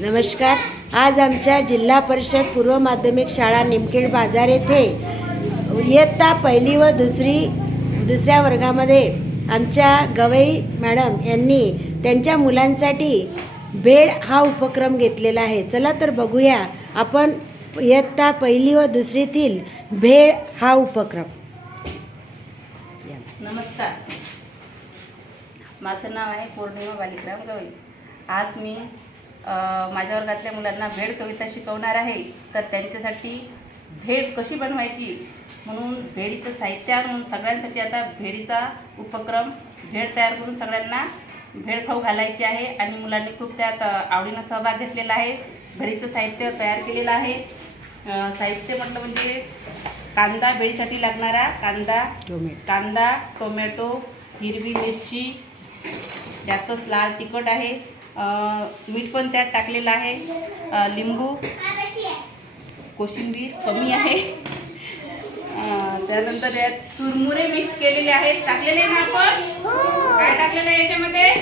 नमस्कार. आज आमच्या जिल्हा परिषद पूर्व माध्यमिक शाळा निमखेड बाजार येथे इयत्ता पहिली व दुसरी दुसऱ्या वर्गामध्ये आमच्या गवई मॅडम यांनी त्यांच्या मुलांसाठी भेड हा उपक्रम घेतलेला आहे. चला तर बघूया आपण इयत्ता पहिली व दुसरीतील भेड हा उपक्रम. नमस्कार. माझं नाव आहे पौर्णिमा बालिकराम गवई. आज मी माझ्या वर्गातल्या मुलांना भेड कविता शिकवणार आहे तर त्यांच्यासाठी भेड कशी बनवायची? म्हणून भेडीचं साहित्य आणून सगळ्यांसाठी आता भेडीचा उपक्रम भेड तयार करून सगळ्यांना भेड खाऊ घालायची आहे आणि मुलांनी खूप त्यात आवडीनं सहभाग घेतलेला आहे. भेडीचं साहित्य तयार केलेलं आहे. साहित्य म्हटलं म्हणजे कांदा भेडीसाठी लागणारा कांदा. कांदा टोमॅटो हिरवी मिरची त्यातच लाल तिखट आहे. मीठ पण त्यात टाकलेलं आहे. लिंबू कोशिंबीर कमी आहे. त्यानंतर यात चुरमुरे मिक्स केलेले आहेत. टाकलेले ना आपण? काय टाकलेलं आहे याच्यामध्ये?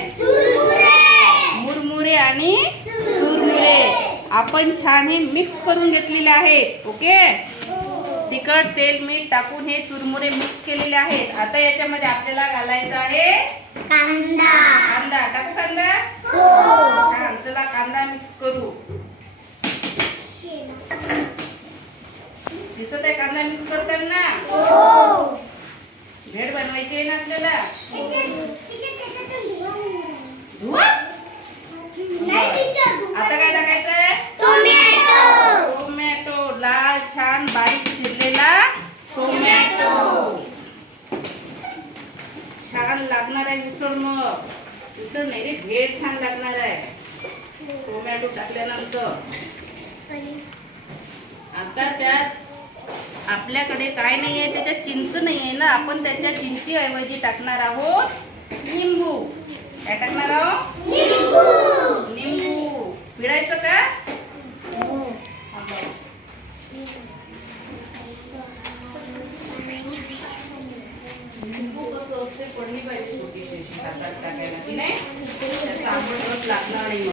मुरमुरे आणि चुरमुरे. आपण छान हे मिक्स करून घेतलेले आहेत. ओके? तिखट तेल मीठ टाकून हे चुरमुरे मिक्स केलेले आहेत. आता याच्यामध्ये आपल्याला घालायचं आहे कांदा. टाकू कांदा छान चला कांदा मिक्स करू दिसत आहे कांदा मिक्स करताना? भेड बनवायची आहे ना आपल्याला? धुवा? आता काय टाकायचं आहे? टोमॅटो लाल छान बारीक चिरलेला टोमॅटो छान लागणार आहे मिसळ मग. मिसळ नाही रे भेड छान लागणार आहे. टोमॅटो टाकल्यानंतर. आता त्यात आपल्याकडे काय नाही आहे त्याच्यात चिंच नाही आहे ना. आपण त्याच्या चिंची ऐवजी टाकणार आहोत लिंबू काय टाकणार आहोत? लिंबू पिळायचं का? थांबा. लिंबू कसं असते पडली पाहिजे छोटी टाकायला. की नाही? त्याचा आंबट रस लागणार नाही